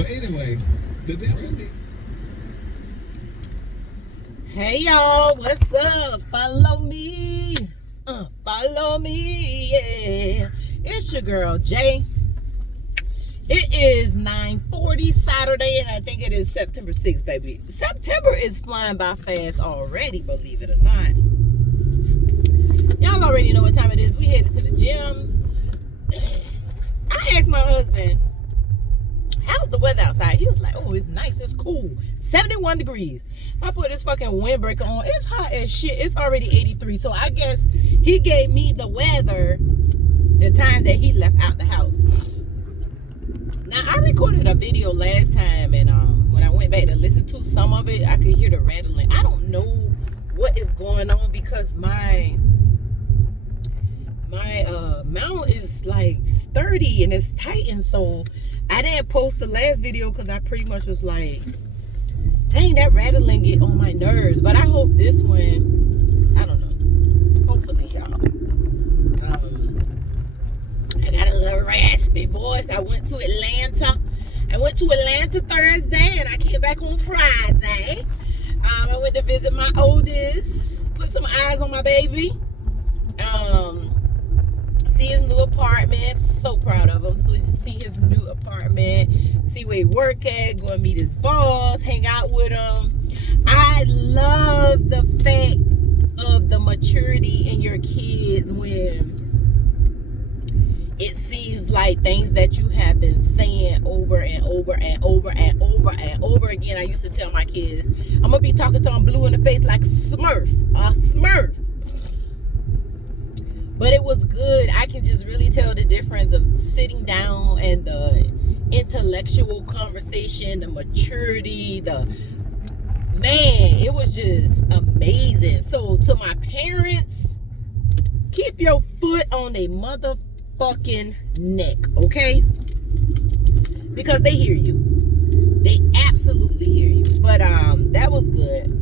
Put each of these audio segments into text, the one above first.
But anyway, the devil. Hey y'all, what's up? Follow me. Follow me, yeah. It's your girl Jay. It is 9:40 Saturday, and I think it is September 6th, baby. September is flying by fast already, believe it or not. Y'all already know what time it is. We headed to the gym. I asked my husband, how's the weather outside? He was like, oh, it's nice, it's cool. 71 degrees. I put this fucking windbreaker on. It's hot as shit. It's already 83. So I guess he gave me the weather the time that he left out the house. Now, I recorded a video last time, and when I went back to listen to some of it, I could hear the rattling. I don't know what is going on because my mount is like sturdy and it's tight, and so I didn't post the last video because I pretty much was like, dang, that rattling get on my nerves. But I hope this one, I don't know, hopefully y'all. I got a little raspy voice. I went to Atlanta Thursday, and I came back on Friday. I went to visit my oldest, put some eyes on my baby, see his new apartment. So proud of him. So see his new apartment, see where he work at, go and meet his boss, hang out with him. I love the fact of the maturity in your kids when it seems like things that you have been saying over and over and over and over and over again. I used to tell my kids, I'm gonna be talking to them blue in the face like a Smurf. But it was good. I can just really tell the difference of sitting down and the intellectual conversation, the maturity, it was just amazing. So to my parents, keep your foot on a motherfucking neck, okay? Because they hear you. They absolutely hear you. But that was good.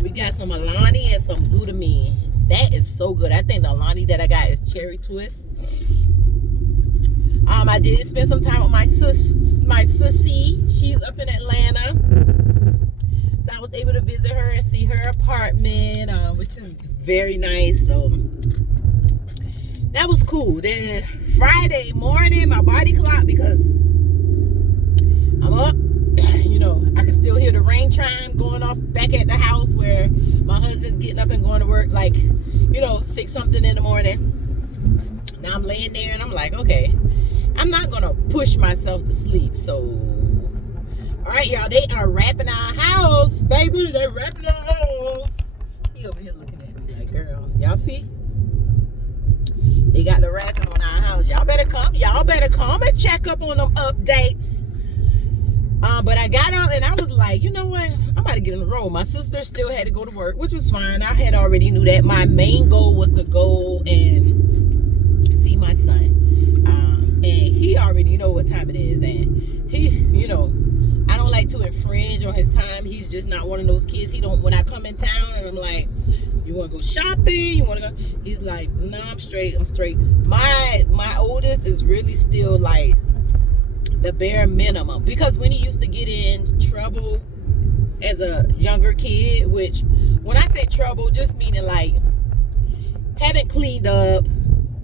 We got some Alani and some glutamine. That is so good. I think the Alani that I got is cherry twist. I did spend some time with my sissy. She's up in Atlanta. So I was able to visit her and see her apartment, which is very nice. So that was cool. Then Friday morning, my body clock, because I'm up. I can still hear the rain chime going off back at the house where my husband's getting up and going to work, like, 6 something in the morning. Now I'm laying there and I'm like, okay, I'm not going to push myself to sleep. So, all right, y'all, they are wrapping our house, baby. They're wrapping our house. He over here looking at me like, girl, y'all see? They got the wrapping on our house. Y'all better come. Y'all better come and check up on them updates. But I got up and I was like, you know what? I'm about to get in the road. My sister still had to go to work, which was fine. I had already knew that. My main goal was to go and see my son. And he already know what time it is. And he, I don't like to infringe on his time. He's just not one of those kids. When I come in town and I'm like, you want to go shopping? You want to go? He's like, no, I'm straight. My oldest is really still like the bare minimum, because when he used to get in trouble as a younger kid, which when I say trouble, just meaning like haven't cleaned up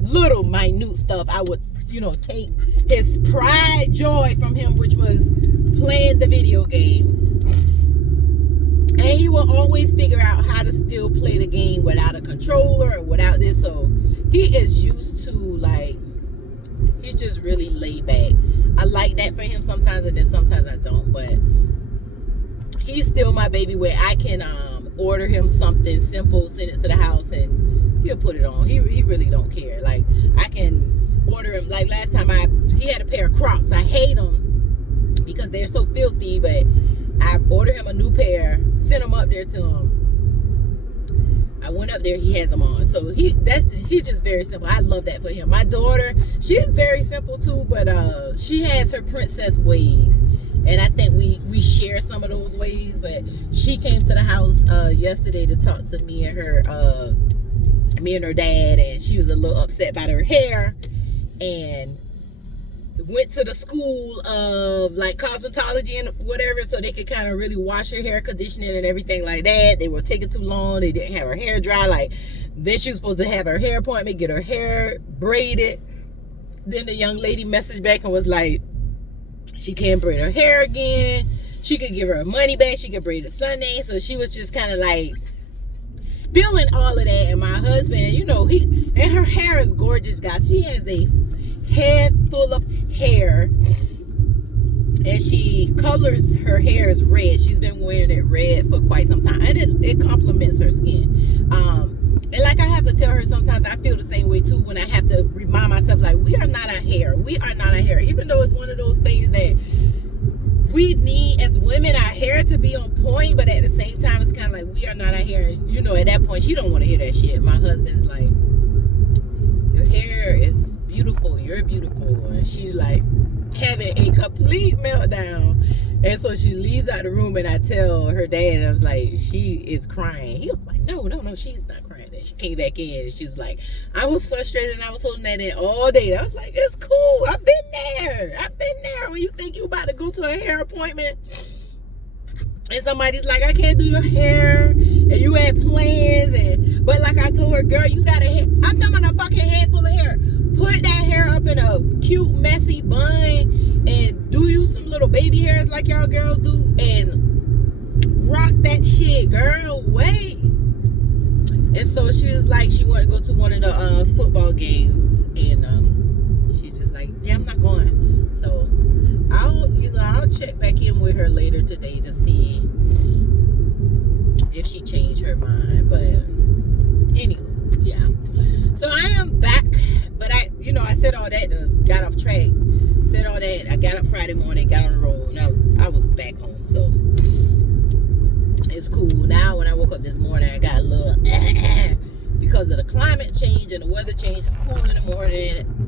little minute stuff, I would take his pride joy from him, which was playing the video games, and he will always figure out how to still play the game without a controller or without this. So he is used to, like, he's just really laid back. I like that for him sometimes, and then sometimes I don't. But he's still my baby, where I can order him something simple, send it to the house, and he'll put it on. He really don't care. Like, I can order him. Like last time, he had a pair of Crocs. I hate them because they're so filthy, but I ordered him a new pair, sent them up there to him. I went up there, he has them on. So he's just very simple. I love that for him. My daughter, she is very simple too, but she has her princess ways. And I think we share some of those ways. But she came to the house yesterday to talk to me and her dad, and she was a little upset about her hair. And went to the school of like cosmetology and whatever, so they could kind of really wash her hair, condition it, and everything like that. They were taking too long. They didn't have her hair dry. Like, then she was supposed to have her hair appointment, get her hair braided. Then the young lady messaged back and was like, she can't braid her hair again. She could give her money back. She could braid it Sunday. So she was just kind of like spilling all of that. And my husband, you know, and her hair is gorgeous, guys. She has a head full of hair, and she colors her hair as red. She's been wearing it red for quite some time, and it complements her skin. And like I have to tell her, sometimes I feel the same way too, when I have to remind myself, like, we are not a hair. We are not a hair. Even though it's one of those things that we need as women, our hair to be on point, but at the same time, it's kind of like, we are not a hair. You know, at that point, she don't want to hear that shit. My husband's like, your hair is beautiful. You're beautiful. And she's like having a complete meltdown. And so she leaves out the room, and I tell her dad, I was like, she is crying. He was like, no, she's not crying. And she came back in, and she's like, I was frustrated, and I was holding that in all day. I was like, it's cool. I've been there. When you think you about to go to a hair appointment, and somebody's like, I can't do your hair, and you had plans, but like I told her, girl, you got a head. I'm talking about a fucking head full of hair. Put that hair up in a cute, messy bun, and do you some little baby hairs like y'all girls do, and rock that shit, girl. Wait. And so she was like, she wanted to go to one of the football games, and she's just like, yeah, I'm not going. So I'll check back in with her later today to see if she changed her mind. But anywho, yeah. So I am back, but I said all that, got off track. Said all that. I got up Friday morning, got on the road, and I was back home. So it's cool. Now when I woke up this morning, I got a little because of the climate change and the weather change. It's cool in the morning.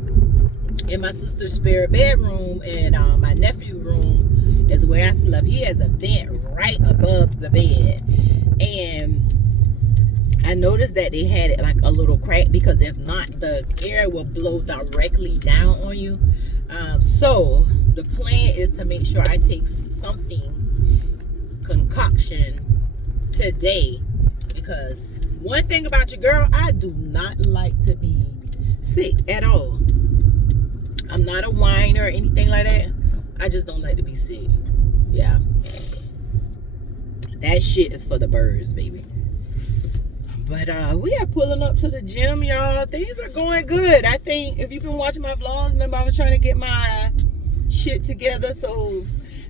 In my sister's spare bedroom, and my nephew's room is where I slept. He has a vent right above the bed, and I noticed that they had it like a little crack, because if not, the air will blow directly down on you. So the plan is to make sure I take something concoction today, because one thing about your girl, I do not like to be sick at all. I'm not a whiner or anything like that. I just don't like to be sick. Yeah. That shit is for the birds, baby. But we are pulling up to the gym, y'all. Things are going good. I think if you've been watching my vlogs, remember I was trying to get my shit together. So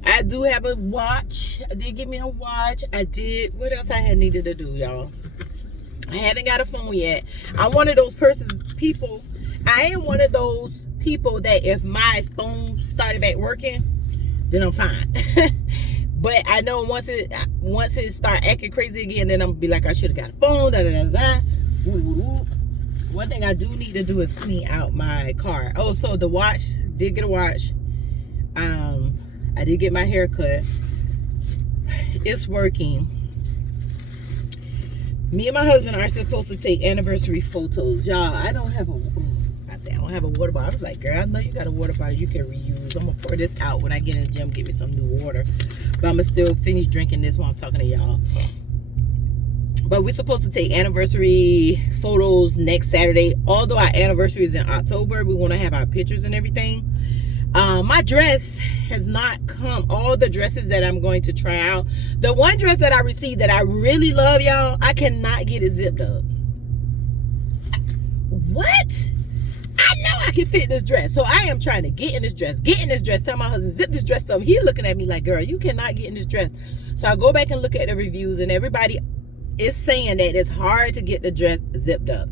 I do have a watch. I did get me a watch. What else I had needed to do, y'all? I haven't got a phone yet. I'm one of those people. I am one of those people that if my phone started back working, then I'm fine. But I know once it start acting crazy again, then I'm gonna be like, I should have got a phone. One thing I do need to do is clean out my car. Oh, so the watch, did get a watch. I did get my hair cut. It's working. Me and my husband are supposed to take anniversary photos, y'all. I don't have a water bottle. I was like, girl, I know you got a water bottle you can reuse. I'm gonna pour this out when I get in the gym, get me some new water. But I'm gonna still finish drinking this while I'm talking to y'all. But we're supposed to take anniversary photos next Saturday. Although our anniversary is in October, we want to have our pictures and everything. My dress has not come. All the dresses that I'm going to try out. The one dress that I received that I really love, y'all, I cannot get it zipped up. What? I know I can fit this dress. So I am trying to get in this dress. Tell my husband, zip this dress up. He's looking at me like, girl, you cannot get in this dress. So I go back and look at the reviews, and everybody is saying that it's hard to get the dress zipped up.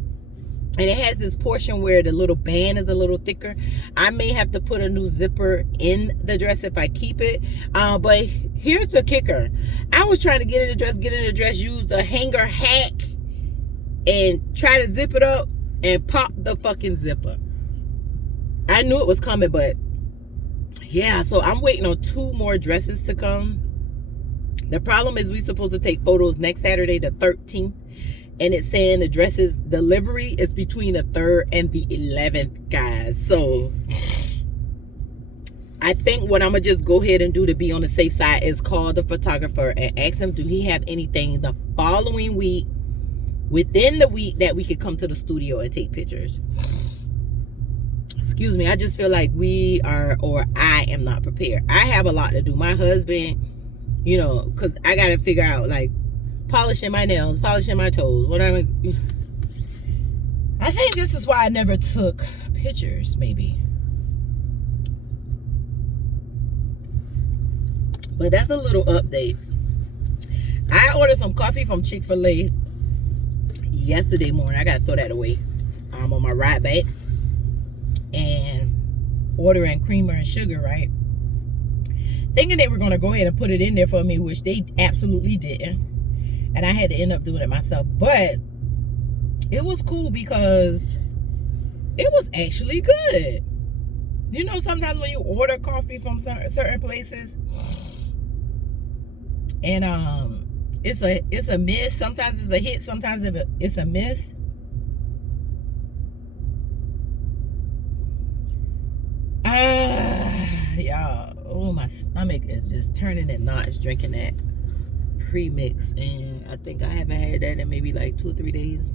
And it has this portion where the little band is a little thicker. I may have to put a new zipper in the dress if I keep it. But here's the kicker. I was trying to get in the dress, use the hanger hack and try to zip it up and pop the fucking zipper. I knew it was coming, but yeah, so I'm waiting on 2 more dresses to come. The problem is we're supposed to take photos next Saturday, the 13th. And it's saying the dresses delivery is between the 3rd and the 11th, guys. So I think what I'm gonna just go ahead and do to be on the safe side is call the photographer and ask him, do he have anything the following week, within the week, that we could come to the studio and take pictures. Excuse me, I just feel like I am not prepared. I have a lot to do. My husband, you know, because I gotta figure out, like, polishing my nails, polishing my toes, whatever. I think this is why I never took pictures, maybe. But that's a little update. I ordered some coffee from Chick-fil-A yesterday morning. I gotta throw that away. I'm on my ride back and ordering creamer and sugar, right? Thinking they were gonna go ahead and put it in there for me, which they absolutely didn't. And I had to end up doing it myself. But it was cool because it was actually good. You know, sometimes when you order coffee from certain places, and it's a miss. Sometimes it's a hit. Sometimes it's a miss. Y'all. Oh, my stomach is just turning in knots drinking that premix, and I think I haven't had that in maybe like 2 or 3 days.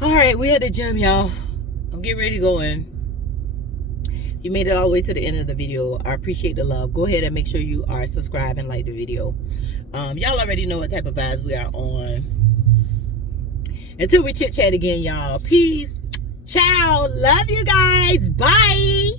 All right, we at the gym, y'all. I'm getting ready to go in. If you made it all the way to the end of the video, I appreciate the love. Go ahead and make sure you are subscribed and like the video. Y'all already know what type of vibes we are on. Until we chit chat again, y'all. Peace. Ciao. Love you guys. Bye.